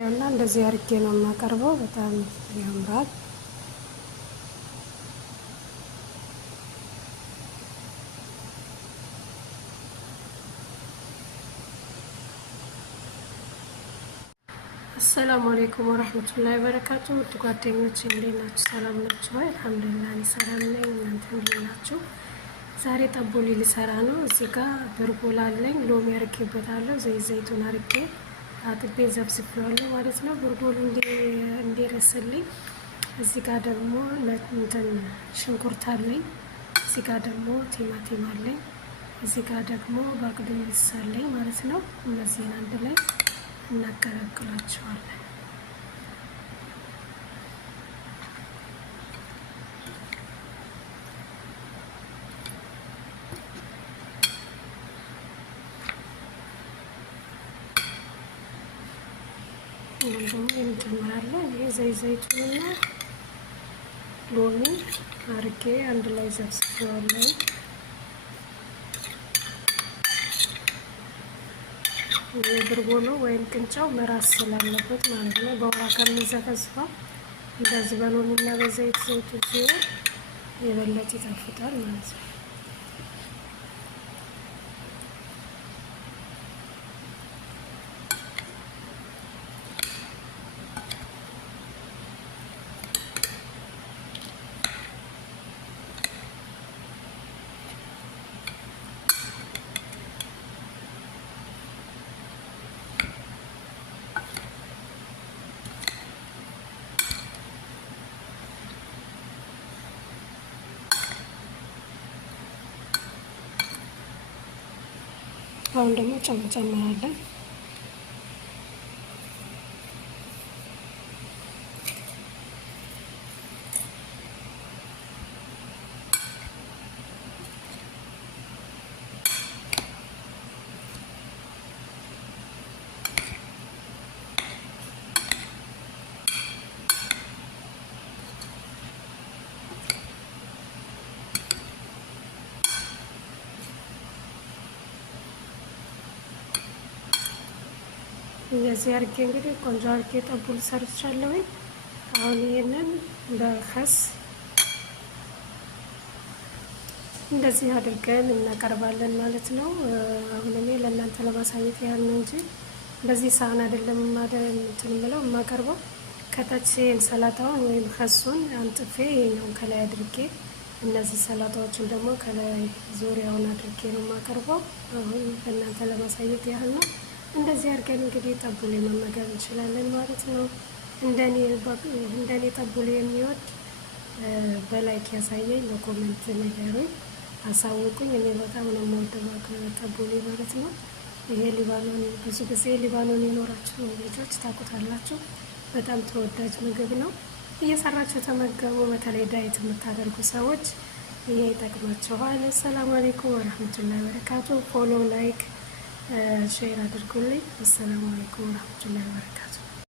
እና እንደዚህ አድርጌ ነው የማቀርበው። በጣም ያምራል። አሰላሙ አለይኩም ወራህመቱላሂ ወበረካቱ። ውድ ጓደኞቼ እንዴት ናችሁ? ሰላም ናችሁ ወይ? አልሐምዱሊላህ እኔ ሰላም ነኝ። እናንተ እንዴት ናችሁ? ዛሬ ጠቦሊ ልሰራ ነው። እዚህ ጋር ብርጎላ አለኝ። ሎሚ አርጌበታለሁ። ዘይቱን አርጌ አጥቤ ዘብዝቤዋለሁ ማለት ነው። ብርጎሉ እንዲረስልኝ። እዚህ ጋር ደግሞ እንትን ሽንኩርት አለኝ። እዚህ ጋር ደግሞ ቲማቲም አለኝ። እዚህ ጋር ደግሞ ባቅዱኒስ አለኝ ማለት ነው። እነዚህን አንድ ላይ እናቀላቅላቸዋለን። ደግሞ እንጨምራለን። ይሄ ዘይቱንና ሎሚ አርጌ አንድ ላይ ዘብስቤዋለሁ። ብርጎሎ ወይም ቅንጫው መራስ ስላለበት ማለት ነው። በውሃ ከሚዘፈዝፈው እንደዚህ በሎሚና በዘይቱ ሲሆን የበለጠ ይጣፍጣል ማለት ነው። አሁን ደግሞ ጨው እንጨምራለን። እንደዚህ አርጌ እንግዲህ ቆንጆ አርጌ ጠቡል ሰርቻለሁ። አሁን ይሄንን በከስ እንደዚህ አድርገን እናቀርባለን ማለት ነው። አሁን እኔ ለእናንተ ለማሳየት ያህል ነው እንጂ በዚህ ሳህን አይደለም የምለው የማቀርበው። ከታች ሰላጣውን ወይም ከሱን አንጥፌ ይሄኛውን ከላይ አድርጌ እነዚህ ሰላጣዎችን ደግሞ ከላይ ዙሪያውን አድርጌ ነው የማቀርበው። አሁን ለእናንተ ለማሳየት ያህል ነው። እንደዚህ አድርገን እንግዲህ ጠቡሌ መመገብ እንችላለን ማለት ነው። እንደኔ ጠቡሌ የሚወድ በላይክ ያሳየኝ፣ በኮሜንት ንገሩኝ፣ አሳውቁኝ። እኔ በጣም ነው የምወደው ጠቡሌ ማለት ነው። ይሄ ሊባኖን ብዙ ጊዜ ሊባኖን የኖራችሁ ልጆች ታውቁታላችሁ። በጣም ተወዳጅ ምግብ ነው። እየሰራችሁ ተመገቡ። በተለይ ዳይት የምታደርጉ ሰዎች ይሄ ይጠቅማችኋል። ሰላም አለይኩም ወራህመቱላሂ ወበረካቱ። ፎሎ ላይክ ሼር አድርጉልኝ። አሰላሙ አለይኩም ወራህመቱላሂ ወበረካቱ።